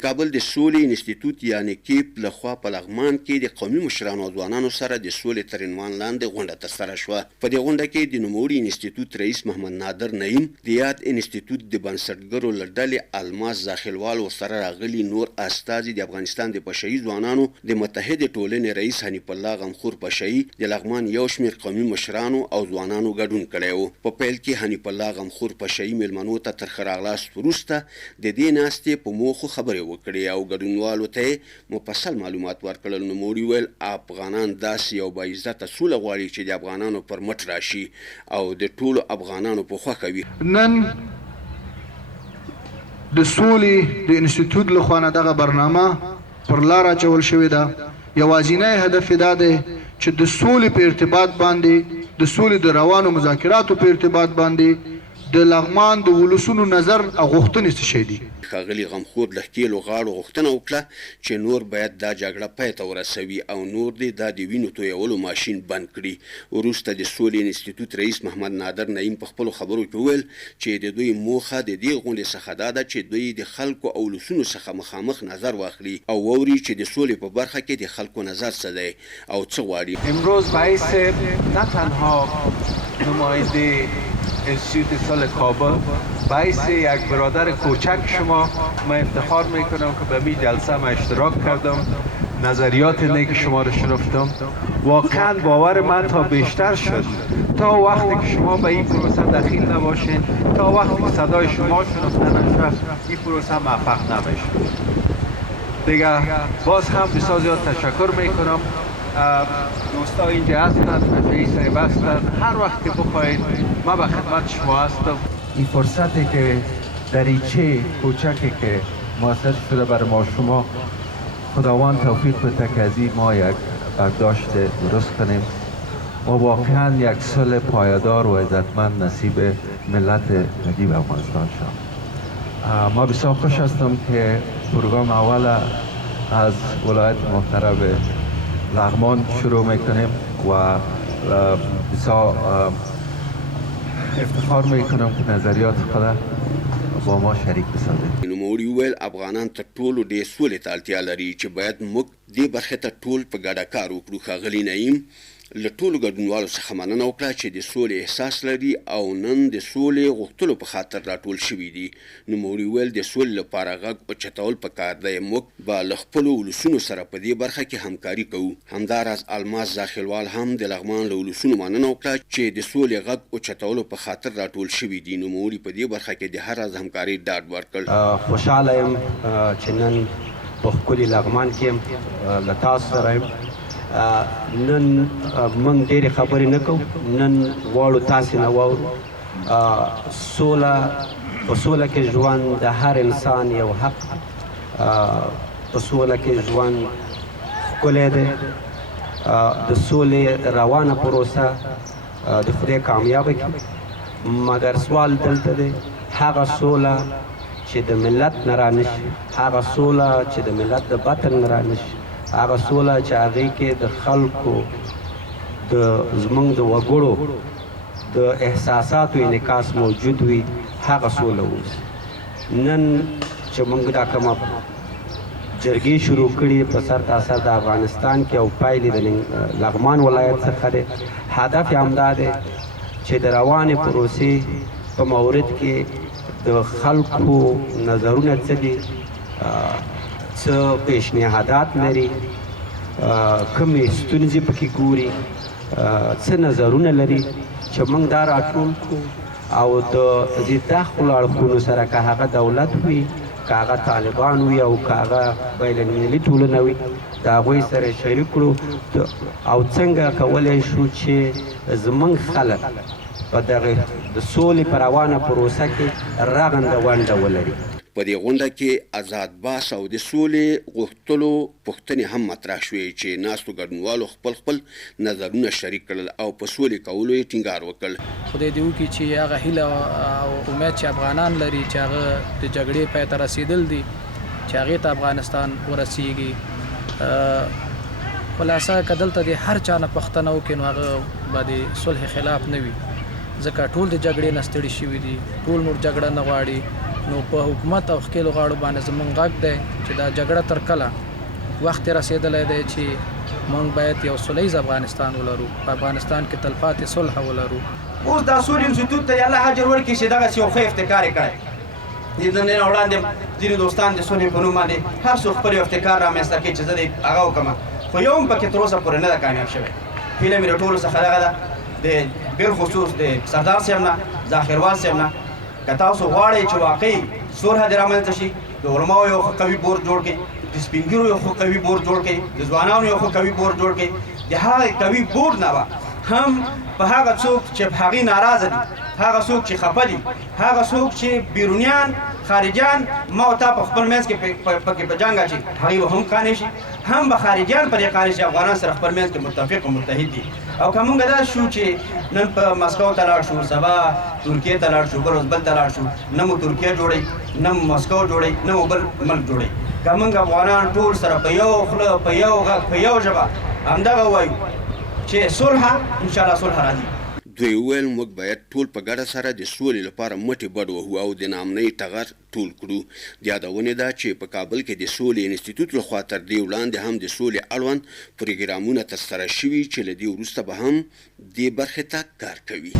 د کابل د سولې انسټیټیوټ یعنی کیپ لخوا په لغمان کې د قومي مشرانو او ځوانانو سره د سولې تر عنوان لاندې غونډه ترسره شوه. په دې غونډه کې د نوموړي انسټیټیوټ رئیس محمد نادر نعیم، د یاد انسټیټیوټ د بنسټګرو له ډلې الماس زاخیلوال ورسره راغلي نور استازي، د افغانستان د پشه یي ځوانانو د متحدې ټولنې رئیس حنیف الله غمخور پشه یي، د لغمان یو شمېر قومي مشرانو او ځوانانو ګډون کړی و. په پیل کې حنیف الله غمخور پشه یي مېلمنو ته تر ښه راغلاست وروسته د دې ناستې په موخو خبرې وکړې او ګډونوالو ته یې مفصل معلومات ورکړل. نوموړي ویل افغانان داسې یو باعزته سوله غواړي چې د افغانانو پر مټ راشي او د ټولو افغانانو په خوښه وي. نن د سولې د انسټیټیوټ لخوا نه دغه برنامه پر لار اچول شوې ده. یوازینی هدف دا دی چې د سولې په ارتباط باندې، د سولې د روانو مذاکراتو په ارتباط باندې د لغمان د ولسونو نظر او غوښتنې څه شی دي. ښاغلي غمخور له ښکېلو غاړو غوښتنه وکړه چې نور باید دا جګړه پای ته ورسوي او نور دې دا د وینو تویولو ماشین بند کړي. وروسته د سولې انسټیټیوټ رئیس محمد نادر نعیم په خپلو خبرو کې وویل چې د دوی موخه د دې غونډې څخه دا ده چې دوی د خلکو او ولسونو څخه مخامخ نظر واخلي او واوري چې د سولې په برخه کې د خلکو نظر څه دی او څه غواړي. امروز باعث نه تنها نماینده انستیتوت صلح کابل، باعث یک برادر کوچک شما، من افتخار میکنم که به می جلسه ما اشتراک کردم، نظریات نیک شما رو شنفتم. واقعا باور من تا بیشتر شد تا وقتی که شما به این پروسه دخیل نباشین، تا وقتی که صدای شما شنفته نشه این پروسه موفق نمیشه. دیگه باز هم بسیار زیاد تشکر میکنم. دوستا اینجا هستند، پشه صاحب هستند، هر وقت که بخواید ما به خدمت شما هستم. این فرصتی که دریچه کوچکی که میسر شده بر ما شما، خداوند توفیق بده که از این ما یک برداشت درست کنیم و واقعا یک صلح پایدار و عزتمند نصیب ملت مدیب افغانستان شد. ما بسیار خوش هستم که پروگرام اول از ولایت محترم لغمان شروع میکنیم و بسیار افتخار میکنم که نظریات خود با ما شریک بسازیم. نوموړي وویل افغانان تر ټولو ډېر سولې ته اړتیا لري چې باید موږ دې برخې ته ټول په ګډه کار وکړو. ښاغلي نعیم له ټولو ګډونوالو څخه مننه وکړه چې د سولې احساس لري او نن د سولې غوښتلو په خاطر راټول شوي دي. نوموړي ویل د سولې لپاره غږ اوچتول پکار دی. موږ به له خپلو ولسونو سره په دې برخه کې همکاري کوو. همداراز الماس زاخیلوال هم د لغمان له ولسونو مننه وکړه چې د سولې غږ اوچتولو په خاطر راټول شوي دي. نوموړي په دې برخه کې د هر راز همکاري ډاډ ورکړ. خوشحاله یم چې نن په ښکلي لغمان کې یم، له تاسو سره یم. نن موږ ډېرې خبرې نه کوو، نن غواړو تاسې نه واورو. په سوله کې ژوند د هر انسان یو حق، په سوله کې ژوند ښکلی دی. د سولې روانه پروسه د خدای کامیابه کړي، مګر سوال دلته دی هغه سوله چې د ملت نه رانشي، هغه سوله چې د ملت د بطن نه رانشي، هغه سوله چې هغې کې د خلکو زموږ د وګړو د احساساتو انعکاس موجود وي، هغه سوله اوسي. نن چې موږ دا کومه جرګې شروع کړي په سر تاسر د افغانستان کې او پایلې د لغمان ولایت څخه دی، هدف یې همدا دی چې د روانې پروسې په مورد کې د خلکو نظرونه څه دي، څه پیشنهادات لري، کومې ستونزې پکې ګوري، څه نظرونه لري، چې موږ دا راټول کړو او د دې داخلو اړخونو سره که هغه دولت وي، که هغه طالبان وي او که هغه بین المللي ټولنه وي، د هغوی سره شریک کړو او څنګه کولی شو چې زموږ خلک په دغه د سولې په روانه پروسه کې رغنده ونډه ولري. په دې غونډه کې آزاد باس او د سولې غوښتلو پوښتنې هم مطرح شوې چې ناستو ګډونوالو خپل نظرونه شریک کړل او په سولې کولو یې ټینګار وکړ. خدای دې وکړي چې هغه هیله او امید چې افغانان لري چې هغه د جګړې پای ته رسېدل دي، چې هغې ته افغانستان ورسیږي. خلاصه که دلته د هر چا نه پوښتنه وکړي نو هغه به د صلح خلاف نه وي. ځکه ټول د جګړې نه ستړي شوي دي، ټول نور جګړه نه غواړي. نو په حکومت او ښکېلو غاړو باندې زموږ غږ دی چې دا جګړه تر کله وخت یې رسېدلی دی چې موږ باید یو سولیز افغانستان ولرو، په افغانستان کې تلپاتې صلح ولرو. اوس دا سولې انسټیټوټ ته الله اجر ورکړي چې دغسې یو ښه ابتکار یې کړی. د نه وړاندې ځینې دوستان د سولې په نوم باندې هر څوک خپل یو ابتکار رامنځته کوي چې زه دې هغه وکړم، خو یو هم پکې تر اوسه پورې نه ده کامیاب شوی. هیله مې له ټولو څخه دغه ده، د بالخصوص د سردار صاحب نه، ذاخروال صاحب نه، که تاسو غواړئ چې واقعي صلح دې رامنځته شي، د علماو یو ښه قوي بورډ جوړ کړئ، د سپین ږیرو یو ښه قوي بورډ جوړ کړئ، د ځوانانو یو ښه قوي بورډ جوړ کړئ. د هغه قوي بورډ نه به هم په هغه څوک چې په هغې ناراضه دي، هغه څوک چې خفه دي، هغه څوک چې بیرونیان خارجیان ما او تا په خپل منځ کې پکې په جنګ اچي، هغوی به هم قانع شي، هم به خارجیان په دې قانع شي افغانان سره خپل منځ کې متفق او متحد دي. او که موږ دا شو چې نن په مسکو ته لاړ شو، سبا ترکیې ته لاړ شو، بل ورځ بل ته لاړ شو، نه مو ترکیه جوړوي، نه مو مسکو جوړوي، نه مو بل ملک جوړوي. که موږ افغانان ټول سره په یو خوله، په یو غږ، په یو ژبه همدغه وایو چې صلح انشاءالله صلح راځي. دوی وویل موږ باید ټول په ګډه سره د سولې لپاره مټې بډ وهو او د ناامنۍ ټغر ټول کړو. د یادونې ده چې په کابل کې د سولې انسټیټوټ لخوا تر دې وړاندې هم د سولې اړوند پروګرامونه ترسره شوي چې له دې وروسته به هم دې برخې ته کار کوي.